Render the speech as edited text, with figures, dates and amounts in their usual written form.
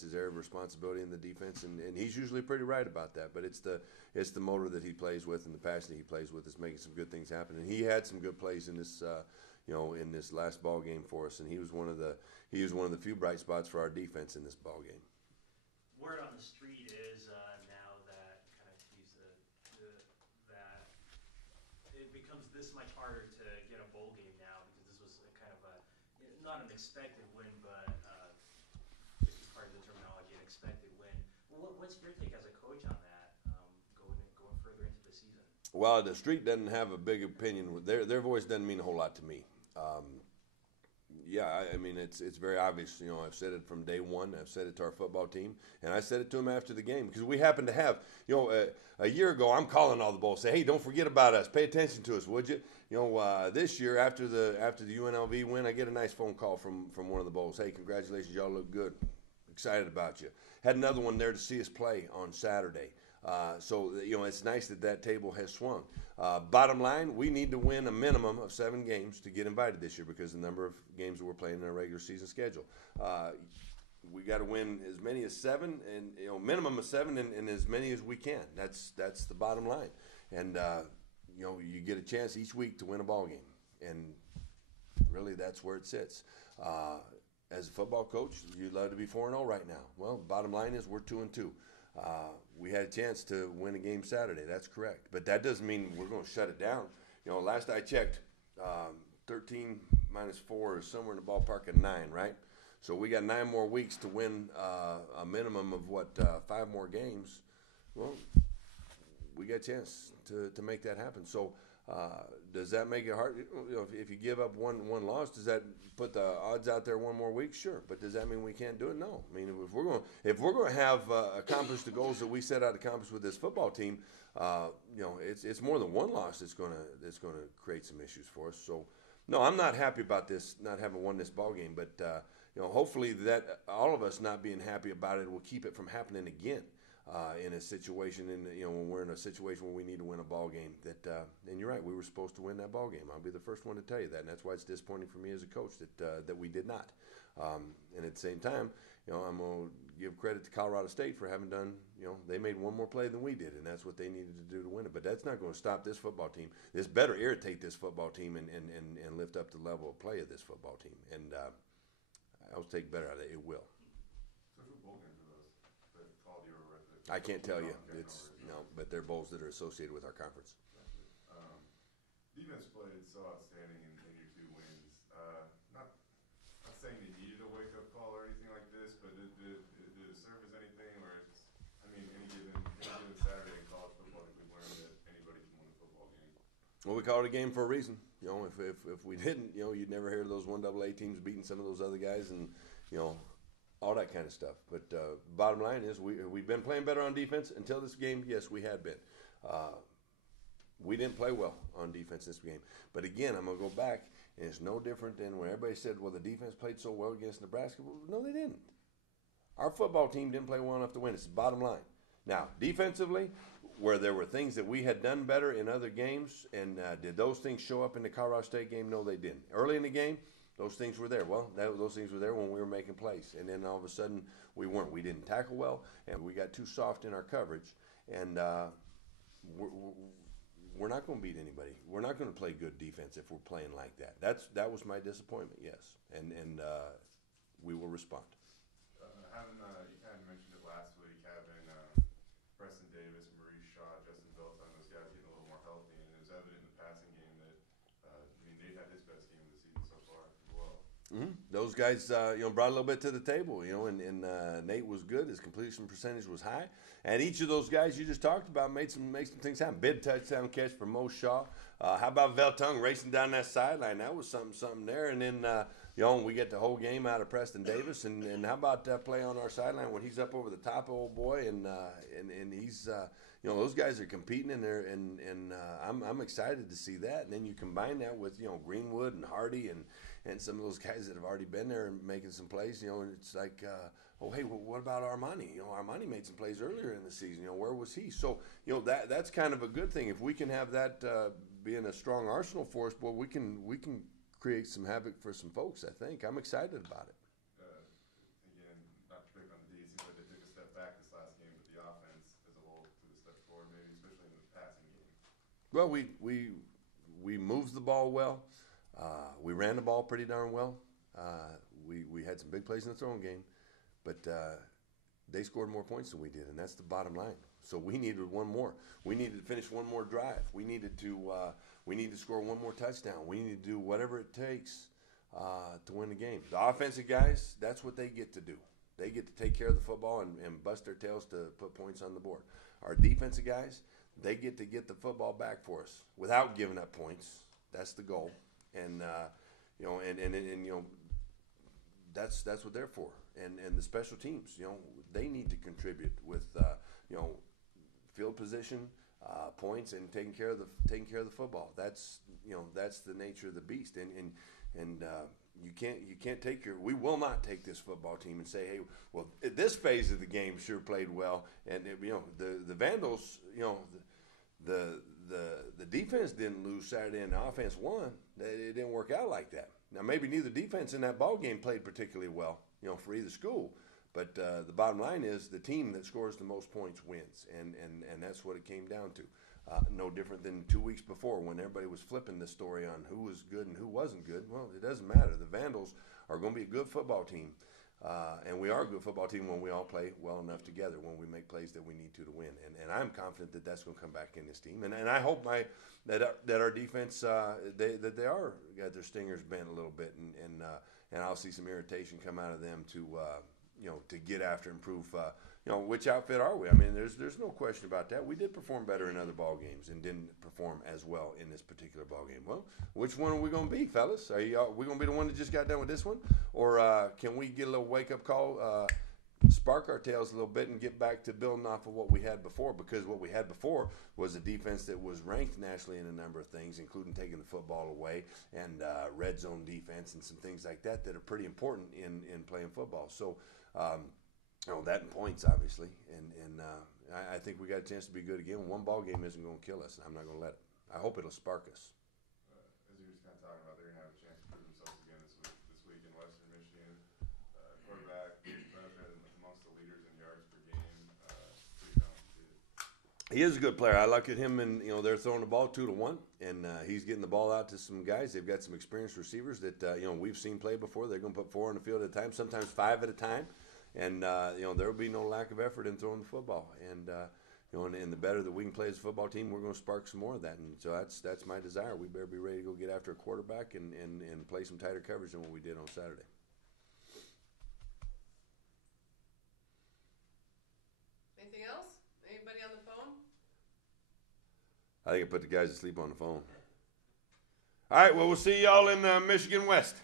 his area of responsibility in the defense, and he's usually pretty right about that. But it's the motor that he plays with and the passion that he plays with is making some good things happen. And he had some good plays in this, in this last ball game for us. And he was one of the few bright spots for our defense in this ball game. Word on the street is now that kind of that it becomes this much harder to get a bowl game now because this was a kind of not an expected win, but it's part of the terminology, an expected win. What's your take as a coach on that, going further into the season? Well, the street doesn't have a big opinion. Their voice doesn't mean a whole lot to me. Yeah, I mean, it's very obvious. I've said it from day one. I've said it to our football team, and I said it to them after the game because we happen to have, a year ago, I'm calling all the bowls, say, hey, don't forget about us. Pay attention to us, would you? This year after the UNLV win, I get a nice phone call from one of the bowls. Hey, congratulations, y'all look good. Excited about you. Had another one there to see us play on Saturday. So it's nice that table has swung. Bottom line, we need to win a minimum of 7 games to get invited this year because of the number of games that we're playing in our regular season schedule. We got to win as many as 7, and minimum of 7, and as many as we can. That's the bottom line. And you get a chance each week to win a ball game, and really that's where it sits. As a football coach, you'd love to be 4-0 right now. Well, bottom line is we're 2-2. We had a chance to win a game Saturday. That's correct. But that doesn't mean we're going to shut it down. Last I checked, 13 minus 4 is somewhere in the ballpark of 9, right? So we got 9 more weeks to win a minimum of, 5 more games. Well, we got a chance to make that happen. So does that make it hard? If you give up one loss, does that put the odds out there one more week? Sure, but does that mean we can't do it? No. I mean, if we're going to have accomplished the goals that we set out to accomplish with this football team, it's more than one loss that's going to create some issues for us. So, no, I'm not happy about this, not having won this ball game, but hopefully that all of us not being happy about it will keep it from happening again. In a situation, when we're in a situation where we need to win a ball game, and you're right, we were supposed to win that ball game. I'll be the first one to tell you that, and that's why it's disappointing for me as a coach that we did not. And at the same time, I'm going to give credit to Colorado State for having done, they made one more play than we did, and that's what they needed to do to win it. But that's not going to stop this football team. This better irritate this football team and lift up the level of play of this football team. And I'll take better out of it. It will. I can't tell you. But they're bowls that are associated with our conference. Defense played so outstanding in your 2 wins. Not saying they needed a wake-up call or anything like this, but did it surface anything? Or any given Saturday in college football, we've learned that anybody can win a football game. Well, we called it a game for a reason. If we didn't, you'd never hear those 1AA teams beating some of those other guys, and all that kind of stuff. But bottom line is we've been playing better on defense until this game. Yes, we had been. We didn't play well on defense this game. But again, I'm going to go back, and it's no different than when everybody said, well, the defense played so well against Nebraska. Well, no, they didn't. Our football team didn't play well enough to win. It's the bottom line. Now, defensively, where there were things that we had done better in other games, and did those things show up in the Colorado State game? No, they didn't. Early in the game, those things were there. Well, those things were there when we were making plays. And then all of a sudden, we weren't. We didn't tackle well, and we got too soft in our coverage. And we're not going to beat anybody. We're not going to play good defense if we're playing like that. That was my disappointment, yes. And we will respond. You kind of mentioned it last week, having Preston Davis, Maurice Shaw, Justin Belton, those guys getting a little more healthy. And it was evident in the passing game that, Nate had his best game of the season so far as well. Mm-hmm. Those guys, brought a little bit to the table, and Nate was good. His completion percentage was high. And each of those guys you just talked about made some things happen. Big touchdown catch for Mo Shaw. How about Veltung racing down that sideline? That was something there. And then, we get the whole game out of Preston Davis. And how about that play on our sideline when he's up over the top of old boy and he's, those guys are competing in there. And I'm excited to see that. And then you combine that with, Greenwood and Hardy and some of those guys that have already been there and making some plays. It's like, hey, what about Armani? Armani made some plays earlier in the season. Where was he? So, that's kind of a good thing. If we can have that being a strong arsenal for us, boy, we can create some havoc for some folks, I think. I'm excited about it. Again, not to pick on the DC Well, we moved the ball well. We ran the ball pretty darn well. We had some big plays in the throwing game, but they scored more points than we did, and that's the bottom line. So we needed one more. We needed to finish one more drive. We need to score one more touchdown. We need to do whatever it takes to win the game. The offensive guys, that's what they get to do. They get to take care of the football and bust their tails to put points on the board. Our defensive guys, they get to get the football back for us without giving up points. That's the goal, and that's what they're for. And the special teams, they need to contribute with field position, points, and taking care of the football. That's the nature of the beast. And you can't take we will not take this football team and say, hey, well, this phase of the game sure played well, and the Vandals, the defense didn't lose Saturday and the offense won. It didn't work out like that. Now maybe neither defense in that ball game played particularly well, for either school. But the bottom line is the team that scores the most points wins, and that's what it came down to. No different than 2 weeks before when everybody was flipping the story on who was good and who wasn't good. Well, it doesn't matter. The Vandals are going to be a good football team, and we are a good football team when we all play well enough together, when we make plays that we need to win. And I'm confident that that's going to come back in this team. And I hope that our defense that they are got their stingers bent a little bit, and I'll see some irritation come out of them to get after and prove, which outfit are we? I mean, there's no question about that. We did perform better in other ball games and didn't perform as well in this particular ball game. Well, which one are we going to be, fellas? Are we going to be the one that just got done with this one, or can we get a little wake up call, spark our tails a little bit, and get back to building off of what we had before? Because what we had before was a defense that was ranked nationally in a number of things, including taking the football away and red zone defense and some things like that are pretty important in playing football. So. That and points, obviously, and I think we got a chance to be good again. One ball game isn't going to kill us, and I'm not going to let it. I hope it'll spark us. As you were just kind of talking about, they're going to have a chance to prove themselves again this week in Western Michigan. Quarterback, amongst the leaders in yards per game. Pretty complicated. He is a good player. I look at him, and they're throwing the ball 2-1, and he's getting the ball out to some guys. They've got some experienced receivers that we've seen play before. They're going to put 4 on the field at a time, sometimes 5 at a time. And, there will be no lack of effort in throwing the football. And, and the better that we can play as a football team, we're going to spark some more of that. And so that's my desire. We better be ready to go get after a quarterback and play some tighter coverage than what we did on Saturday. Anything else? Anybody on the phone? I think I put the guys to sleep on the phone. All right, well, we'll see y'all in Michigan West.